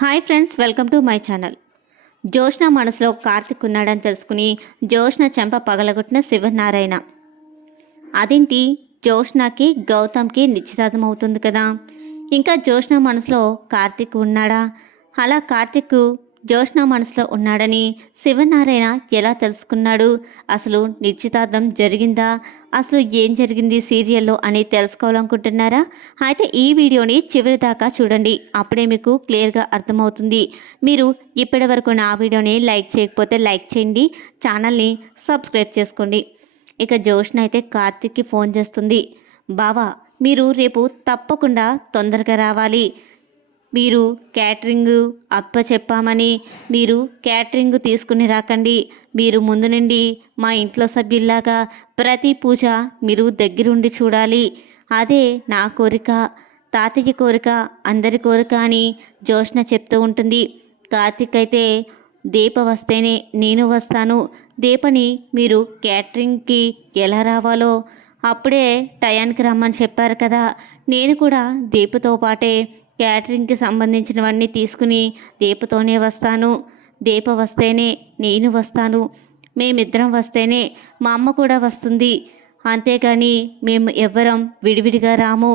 Hi friends welcome to my channel. Joshna మనసులో కార్తిక్ ఉన్నాడని తెలుసుకుని జోష్న చెంప పగలగొట్టిన శివనారాయణ. అదేంటి? జోష్నకి గౌతమ్కి నిశ్చితార్థం అవుతుంది కదా. ఇంకా జోష్న మనసులో కార్తిక్ ఉన్నాడా? అలా కార్తిక్ జోష్ణ మనసులో ఉన్నాడని శివనారాయణ ఎలా తెలుసుకున్నాడు? అసలు నిశ్చితార్థం జరిగిందా? అసలు ఏం జరిగింది సీరియల్లో అని తెలుసుకోవాలనుకుంటున్నారా? అయితే ఈ వీడియోని చివరి దాకా చూడండి. అప్పుడే మీకు క్లియర్గా అర్థమవుతుంది. మీరు ఇప్పటి వరకు నా వీడియోని లైక్ చేయకపోతే లైక్ చేయండి. ఛానల్ని సబ్స్క్రైబ్ చేసుకోండి. ఇక జోష్ణ అయితే కార్తిక్కి ఫోన్ చేస్తుంది. బావా మీరు రేపు తప్పకుండా తొందరగా రావాలి. మీరు క్యాటరింగ్ అప్ప చెప్పామని మీరు క్యాటరింగ్ తీసుకుని రాకండి. మీరు ముందు నుండి మా ఇంట్లో సభ్యుల్లాగా ప్రతి పూజ మీరు దగ్గరుండి చూడాలి. అదే నా కోరిక తాతయ్య కోరిక అందరి కోరిక అని జోష్న చెప్తూ ఉంటుంది. కార్తిక్ అయితే దీప వస్తేనే నేను వస్తాను. దీపని మీరు క్యాటరింగ్కి ఎలా రావాలో అప్పుడే టయానికి రమ్మని చెప్పారు కదా. నేను కూడా దీపతో పాటే క్యాటరింగ్కి సంబంధించినవన్నీ తీసుకుని దీపతోనే వస్తాను. దీప వస్తేనే నేను వస్తాను. మేమిద్దరం వస్తేనే మా అమ్మ కూడా వస్తుంది. అంతేగాని మేము ఎవ్వరం విడివిడిగా రాము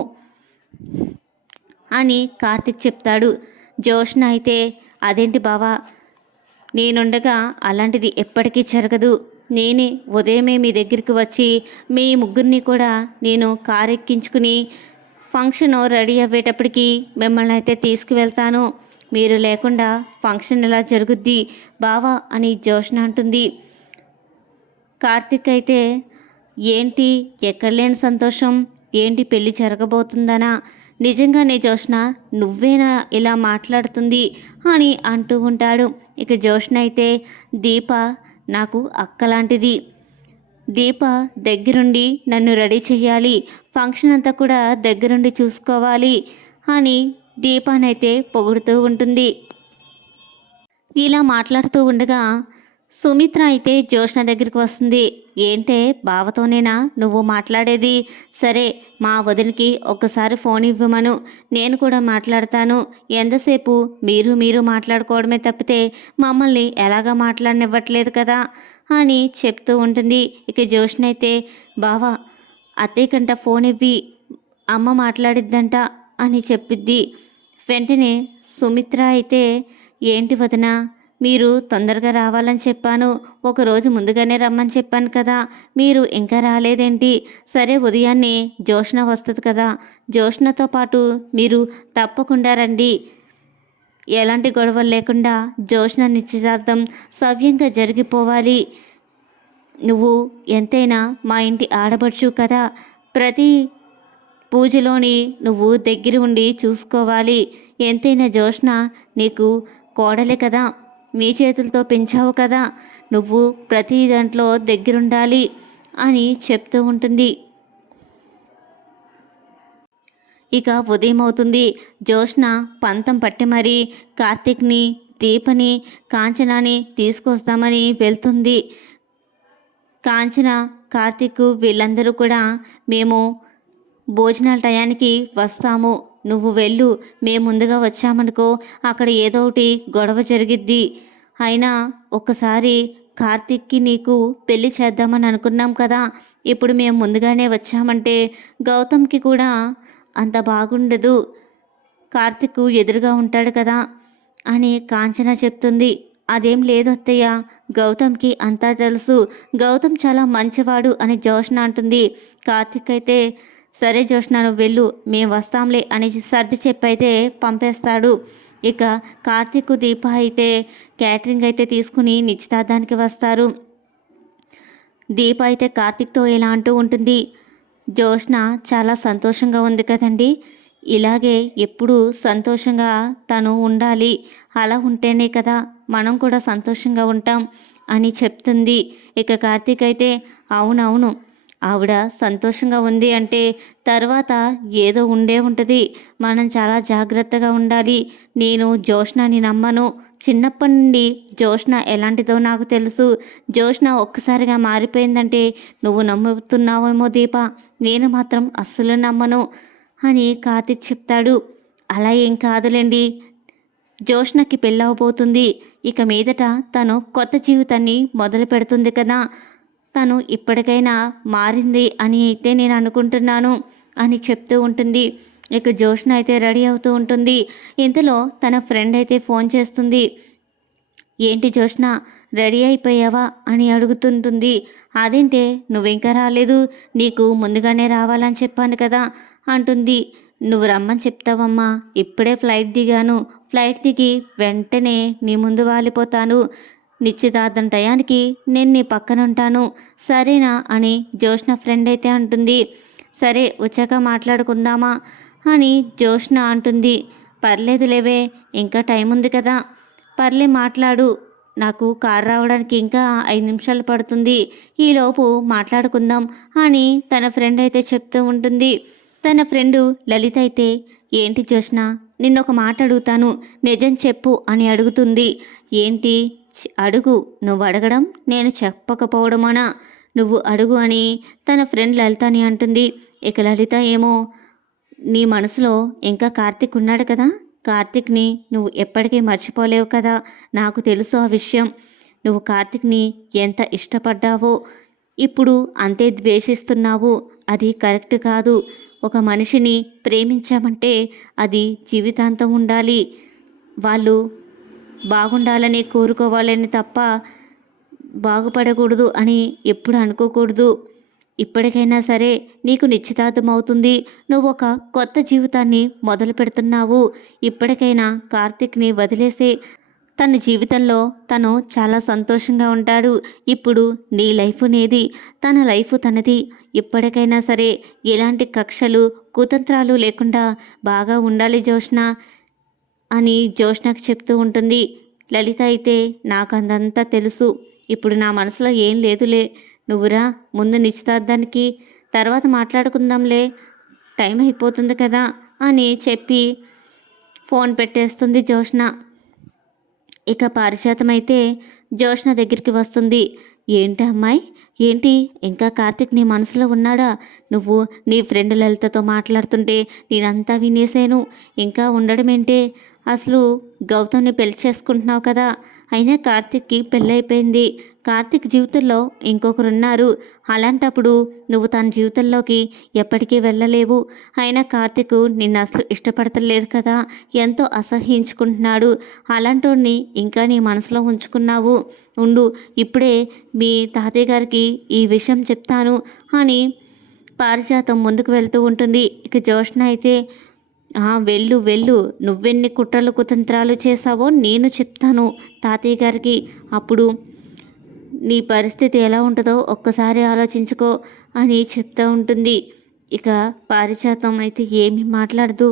అని కార్తిక్ చెప్తాడు. జోష్న అయితే అదేంటి బావా? నేనుండగా అలాంటిది ఎప్పటికీ జరగదు. నేనే ఉదయమే మీ దగ్గరికి వచ్చి మీ ముగ్గురిని కూడా నేను కారెక్కించుకుని ఫంక్షన్ రెడీ అయ్యేటప్పటికి మిమ్మల్ని అయితే తీసుకువెళ్తాను. మీరు లేకుండా ఫంక్షన్ ఎలా జరుగుద్ది బావా అని జోష్న అంటుంది. కార్తిక్ అయితే ఏంటి ఎక్కడలేని సంతోషం? ఏంటి పెళ్ళి జరగబోతుందనా? నిజంగానే జోష్న నువ్వేనా ఇలా మాట్లాడుతుంది? అని అంటూ ఉంటాడు. ఇక జోష్న అయితే దీప నాకు అక్కలాంటిది. దీప దగ్గరుండి నన్ను రెడీ చేయాలి ఫంక్షన్ అంతా కూడా దగ్గరుండి చూసుకోవాలి అని దీపానైతే పొగుడుతూ ఉంటుంది. ఇలా మాట్లాడుతూ ఉండగా సుమిత్ర అయితే జోష్న దగ్గరికి వస్తుంది. ఏంటే బావతోనేనా నువ్వు మాట్లాడేది? సరే మా వదినికి ఒక్కసారి ఫోన్ ఇవ్వమను. నేను కూడా మాట్లాడతాను. ఎంతసేపు మీరు మీరు మాట్లాడుకోవడమే తప్పితే మమ్మల్ని ఎలాగా మాట్లాడనివ్వట్లేదు కదా? అని చెప్తూ ఉంటుంది. ఇక జోష్ణ అయితే బావా అత్తయ్య కంట ఫోన్ ఇవ్వి అమ్మ మాట్లాడిద్దంట అని చెప్పిద్ది. వెంటనే సుమిత్ర అయితే ఏంటి వదిన మీరు తొందరగా రావాలని చెప్పాను. ఒకరోజు ముందుగానే రమ్మని చెప్పాను కదా. మీరు ఇంకా రాలేదేంటి? సరే ఉదయాన్నే జోష్ణ వస్తుంది కదా. జోష్ణతో పాటు మీరు తప్పకుండా రండి. ఎలాంటి గొడవలు లేకుండా జోష్న నిశ్చితార్థం సవ్యంగా జరిగిపోవాలి. నువ్వు ఎంతైనా మా ఇంటి ఆడబడుచు కదా. ప్రతి పూజలోని నువ్వు దగ్గర ఉండి చూసుకోవాలి. ఎంతైనా జోష్న నీకు కోడలే కదా. నీ చేతులతో పెంచావు కదా. నువ్వు ప్రతి దాంట్లో దగ్గరుండాలి అని చెప్తూ ఉంటుంది. ఇక ఉదయం అవుతుంది జోష్న పంతం పట్టి మరీ కార్తీక్ని దీపని కాంచనాని తీసుకొస్తామని వెళ్తుంది. కాంచన కార్తీక్ వీళ్ళందరూ కూడా మేము భోజనాల టయానికి వస్తాము. నువ్వు వెళ్ళు మేము ముందుగా వచ్చామనుకో అక్కడ ఏదో ఒకటి గొడవ జరిగిద్ది. అయినా ఒకసారి కార్తిక్కి నీకు పెళ్ళి చేద్దామని అనుకున్నాం కదా ఇప్పుడు మేము ముందుగానే వచ్చామంటే గౌతమ్కి కూడా అంత బాగుండదు. కార్తిక్ ఎదురుగా ఉంటాడు కదా అని కాంచన చెప్తుంది. అదేం లేదు అత్తయ్య గౌతమ్కి అంతా తెలుసు. గౌతమ్ చాలా మంచివాడు అని జోష్న అంటుంది. కార్తిక్ అయితే సరే జోష్న నువ్వు వెళ్ళు మేము వస్తాంలే అని సర్ది చెప్పైతే పంపేస్తాడు. ఇక కార్తీక్ దీప అయితే క్యాటరింగ్ అయితే తీసుకుని నిశ్చితార్థానికి వస్తారు. దీప అయితే కార్తిక్తో ఇలా అంటూ ఉంటుంది. జోష్న చాలా సంతోషంగా ఉంది కదండి. ఇలాగే ఎప్పుడూ సంతోషంగా తను ఉండాలి అలా ఉంటేనే కదా మనం కూడా సంతోషంగా ఉంటాం అని చెప్తుంది. ఇక కార్తీక్ అయితే అవునవును ఆవిడ సంతోషంగా ఉంది అంటే తర్వాత ఏదో ఉండే ఉంటుంది. మనం చాలా జాగ్రత్తగా ఉండాలి. నేను జోష్నాని నమ్మను. చిన్నప్పటి నుండి జోష్న ఎలాంటిదో నాకు తెలుసు. జోష్న ఒక్కసారిగా మారిపోయిందంటే నువ్వు నమ్ముతున్నావేమో దీప. నేను మాత్రం అస్సలు నమ్మను అని కార్తిక్ చెప్తాడు. అలా ఏం కాదులేండి. జోష్నకి పెళ్ళవబోతుంది. ఇక మీదట తను కొత్త జీవితాన్ని మొదలు పెడుతుంది కదా. తను ఇప్పటికైనా మారింది అని అయితే నేను అనుకుంటున్నాను అని చెప్తూ ఉంటుంది. ఇక జోష్న అయితే రెడీ అవుతూ ఉంటుంది. ఇంతలో తన ఫ్రెండ్ అయితే ఫోన్ చేస్తుంది. ఏంటి జోష్న రెడీ అయిపోయావా? అని అడుగుతుంటుంది. అదేంటే నువ్వింకా రాలేదు? నీకు ముందుగానే రావాలని చెప్పాను కదా? అంటుంది. నువ్వు రమ్మని చెప్తావమ్మా. ఇప్పుడే ఫ్లైట్ దిగాను. ఫ్లైట్ దిగి వెంటనే నీ ముందు వాలిపోతాను. నిశ్చితార్థం టయానికి నేను నీ పక్కన ఉంటాను సరేనా? అని జోష్న ఫ్రెండ్ అయితే అంటుంది. సరే వచ్చాక మాట్లాడుకుందామా? అని జోష్న అంటుంది. పర్లేదులేవే ఇంకా టైం ఉంది కదా. పర్లే మాట్లాడు. నాకు కారు రావడానికి ఇంకా ఐదు నిమిషాలు పడుతుంది. ఈలోపు మాట్లాడుకుందాం అని తన ఫ్రెండ్ అయితే చెప్తూ ఉంటుంది. తన ఫ్రెండు లలిత అయితే ఏంటి జోష్ణ నిన్న ఒక మాట అడుగుతాను. నిజం చెప్పు అని అడుగుతుంది. ఏంటి? అడుగు. నువ్వు అడగడం నేను చెప్పకపోవడమనా? నువ్వు అడుగు అని తన ఫ్రెండ్ లలిత అని అంటుంది. ఇక లలిత ఏమో నీ మనసులో ఇంకా కార్తిక్ ఉన్నాడు కదా? కార్తిక్ని నువ్వు ఎప్పటికీ మర్చిపోలేవు కదా? నాకు తెలుసు ఆ విషయం. నువ్వు కార్తిక్ని ఎంత ఇష్టపడ్డావో ఇప్పుడు అంతే ద్వేషిస్తున్నావు. అది కరెక్ట్ కాదు. ఒక మనిషిని ప్రేమించామంటే అది జీవితాంతం ఉండాలి. వాళ్ళు బాగుండాలని కోరుకోవాలని తప్ప బాగుపడకూడదు అని ఎప్పుడు అనుకోకూడదు. ఇప్పటికైనా సరే నీకు నిశ్చితార్థం అవుతుంది నువ్వు ఒక కొత్త జీవితాన్ని మొదలు పెడుతున్నావు. ఇప్పటికైనా కార్తిక్ని వదిలేసే తన జీవితంలో తను చాలా సంతోషంగా ఉంటాడు. ఇప్పుడు నీ లైఫ్ నేది. తన లైఫ్ తనది. ఇప్పటికైనా సరే ఎలాంటి కక్షలు కుతంత్రాలు లేకుండా బాగా ఉండాలి జోష్ణ అని జోష్ణకు చెప్తూ ఉంటుంది. లలిత అయితే నాకు అందంతా తెలుసు. ఇప్పుడు నా మనసులో ఏం లేదులే. నువ్వురా ముందు నిశ్చితార్థానికి తర్వాత మాట్లాడుకుందాంలే. టైం అయిపోతుంది కదా అని చెప్పి ఫోన్ పెట్టేస్తుంది జోష్న ఇక పారిజాతం అయితే జోష్న దగ్గరికి వస్తుంది. ఏంటి అమ్మాయి? ఏంటి? ఇంకా కార్తిక్ నీ మనసులో ఉన్నాడా? నువ్వు నీ ఫ్రెండ్ లలితతో మాట్లాడుతుంటే నేనంతా వినేసాను ఇంకా ఉండడం ఏంటే అసలు గౌతమ్ని పెళ్ళి చేసుకుంటున్నావు కదా. అయినా కార్తిక్కి పెళ్ళైపోయింది కార్తిక్ జీవితంలో ఇంకొకరున్నారు. అలాంటప్పుడు నువ్వు తన జీవితంలోకి ఎప్పటికీ వెళ్ళలేవు. అయినా కార్తిక్ నిన్ను అసలు ఇష్టపడతలేదు కదా. ఎంతో అసహ్యించుకుంటున్నాడు. అలాంటోడిని ఇంకా నీ మనసులో ఉంచుకున్నావు. ఉండు ఇప్పుడే మీ తాతయ్య గారికి ఈ విషయం చెప్తాను అని పారిజాతం ముందుకు వెళ్తూ ఉంటుంది. ఇక జోష్న అయితే వెళ్ళు వెళ్ళు. నువ్వెన్ని కుట్రలు కుతంత్రాలు చేశావో నేను చెప్తాను తాతయ్య గారికి. అప్పుడు నీ పరిస్థితి ఎలా ఉంటుందో ఒక్కసారి ఆలోచించుకో అని చెప్తూ ఉంటుంది. ఇక పారిజాతం అయితే ఏమీ మాట్లాడదు.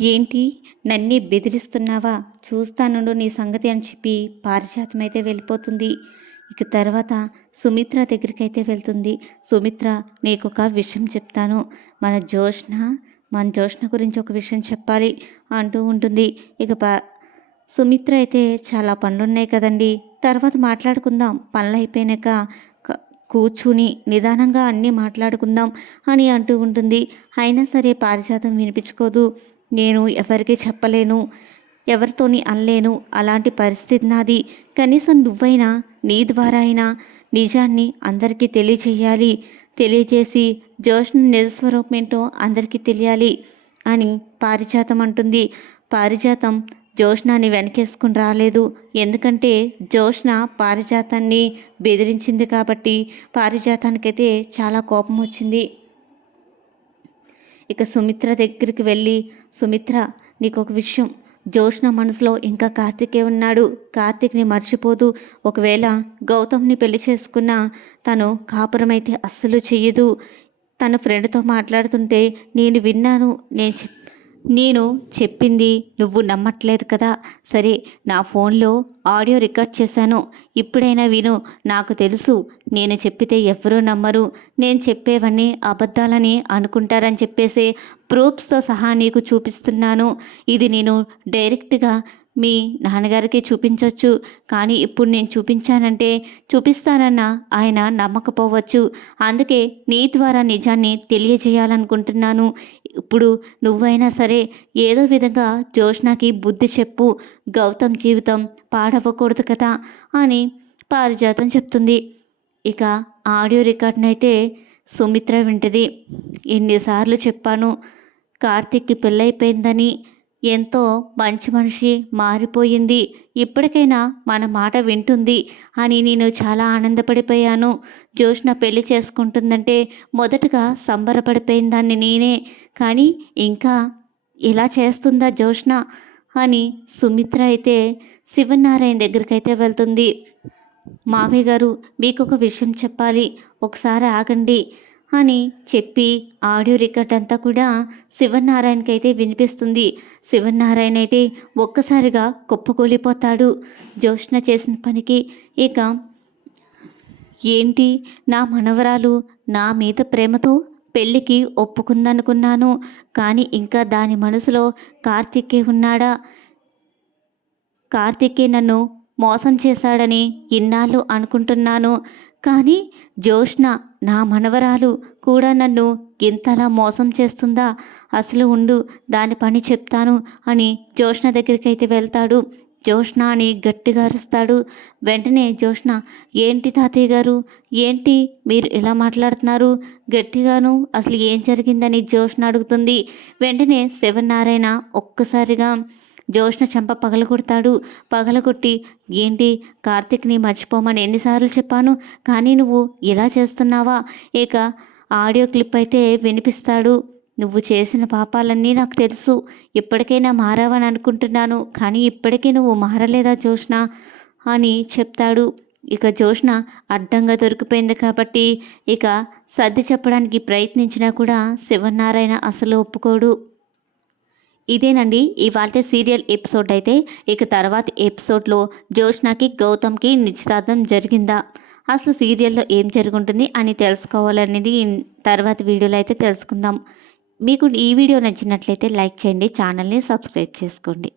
ఏంటి? నన్నే బెదిరిస్తున్నావా? చూస్తానుండు నీ సంగతి అని చెప్పి పారిజాతం అయితే వెళ్ళిపోతుంది. ఇక తర్వాత సుమిత్ర దగ్గరికైతే వెళ్తుంది. సుమిత్ర నీకు ఒక విషయం చెప్తాను. మన జోష్న మన జోష్న గురించి ఒక విషయం చెప్పాలి అంటూ ఉంటుంది. ఇక ప సుమిత్ర అయితే చాలా పనులున్నాయి కదండి. తర్వాత మాట్లాడుకుందాం. పనులు అయిపోయినాక కూర్చుని నిదానంగా అన్నీ మాట్లాడుకుందాం అని అంటూ ఉంటుంది. అయినా సరే పారిజాతం వినిపించుకోదు. నేను ఎవరికీ చెప్పలేను. ఎవరితోని అనలేను. అలాంటి పరిస్థితి నాది. కనీసం నువ్వైనా నీ ద్వారా అయినా నిజాన్ని అందరికీ తెలియచేయాలి తెలియజేసి జోష్ను నిజస్వరూపం ఏంటో అందరికీ తెలియాలి అని పారిజాతం అంటుంది. పారిజాతం జోష్నాని వెనకేసుకుని రాలేదు. ఎందుకంటే జోష్న పారిజాతాన్ని బెదిరించింది కాబట్టి పారిజాతానికైతే చాలా కోపం వచ్చింది. ఇక సుమిత్ర దగ్గరికి వెళ్ళి సుమిత్ర నీకు ఒక విషయం. జోష్న మనసులో ఇంకా కార్తికే ఉన్నాడు. కార్తిక్ని మర్చిపోదు. ఒకవేళ గౌతమ్ని పెళ్ళి చేసుకున్నా తను కాపురమైతే అస్సలు చెయ్యదు. తన ఫ్రెండ్తో మాట్లాడుతుంటే నేను విన్నాను నేను నేను చెప్పింది నువ్వు నమ్మట్లేదు కదా. సరే నా ఫోన్లో ఆడియో రికార్డ్ చేశాను. ఇప్పుడైనా విను నాకు తెలుసు నేను చెప్పితే ఎవరూ నమ్మరు. నేను చెప్పేవన్నీ అబద్ధాలని అనుకుంటారని చెప్పేసి ప్రూఫ్స్తో సహా నీకు చూపిస్తున్నాను. ఇది నేను డైరెక్ట్గా మీ నాన్నగారికి చూపించవచ్చు కానీ ఇప్పుడు నేను చూపించానంటే చూపిస్తానన్న ఆయన నమ్మకపోవచ్చు. అందుకే నీ ద్వారా నిజాన్ని తెలియజేయాలనుకుంటున్నాను. ఇప్పుడు నువ్వైనా సరే ఏదో విధంగా జోష్నాకి బుద్ధి చెప్పు గౌతమ్ జీవితం పాడవ్వకూడదు కదా అని పారిజాతం చెప్తుంది. ఇక ఆడియో రికార్డ్నైతే సుమిత్ర వింటది. ఎన్నిసార్లు చెప్పాను కార్తీక్కి పెళ్ళైపోయిందని ఎంతో మంచి మనిషి మారిపోయింది. ఇప్పటికైనా మన మాట వింటుంది అని నేను చాలా ఆనందపడిపోయాను. జోష్న పెళ్ళి చేసుకుంటుందంటే మొదటగా సంబరపడిపోయిందాన్ని నేనే. కానీ ఇంకా ఇలా చేస్తుందా జోష్న అని సుమిత్ర అయితే శివనారాయణ దగ్గరికైతే వెళ్తుంది. మావయ్య గారు మీకు ఒక విషయం చెప్పాలి. ఒకసారి ఆగండి. అని చెప్పి ఆడియో రికార్డ్ అంతా కూడా శివనారాయణకి అయితే వినిపిస్తుంది. శివనారాయణ అయితే ఒక్కసారిగా కుప్పకూలిపోతాడు. జోష్న చేసిన పనికి ఇక ఏంటి నా మనవరాలు నా మీద ప్రేమతో పెళ్ళికి ఒప్పుకుందనుకున్నాను కానీ ఇంకా దాని మనసులో కార్తీకే ఉన్నాడా? కార్తీకే నన్ను మోసం చేశాడని ఇన్నాళ్ళు అనుకుంటున్నాను. కానీ జ్యోష్ణ నా మనవరాలు కూడా నన్ను ఇంతలా మోసం చేస్తుందా? అసలు ఉండు దాని పని చెప్తాను అని జ్యోష్ణ దగ్గరికి అయితే వెళ్తాడు. జ్యోష్ణ అని గట్టిగా అరుస్తాడు. వెంటనే జ్యోష్ణ ఏంటి తాతయ్య గారు? ఏంటి? మీరు ఇలా మాట్లాడుతున్నారు? గట్టిగాను? అసలు ఏం జరిగిందని జ్యోష్ణ అడుగుతుంది. వెంటనే శివనారాయణ ఒక్కసారిగా జోష్న చెంప పగలగొడతాడు పగలగొట్టి ఏంటి కార్తిక్ని మర్చిపోమని ఎన్నిసార్లు చెప్పాను? కానీ నువ్వు ఇలా చేస్తున్నావా? ఇక ఆడియో క్లిప్ అయితే వినిపిస్తాడు. నువ్వు చేసిన పాపాలన్నీ నాకు తెలుసు. ఇప్పటికైనా మారావని అనుకుంటున్నాను. కానీ ఇప్పటికీ నువ్వు మారలేదా జోష్ణ అని చెప్తాడు. ఇక జోష్ణ అడ్డంగా దొరికిపోయింది కాబట్టి ఇక సర్ది చెప్పడానికి ప్రయత్నించినా కూడా శివనారాయణ అసలు ఒప్పుకోడు. ఇదేనండి ఇవాళ సీరియల్ ఎపిసోడ్ అయితే. ఇక తర్వాత ఎపిసోడ్లో జోష్నాకి గౌతమ్కి నిశ్చితార్థం జరిగిందా? అసలు సీరియల్లో ఏం జరుగుంటుంది అని తెలుసుకోవాలనేది తర్వాత వీడియోలో అయితే తెలుసుకుందాం. మీకు ఈ వీడియో నచ్చినట్లయితే లైక్ చేయండి ఛానల్ని సబ్స్క్రైబ్ చేసుకోండి.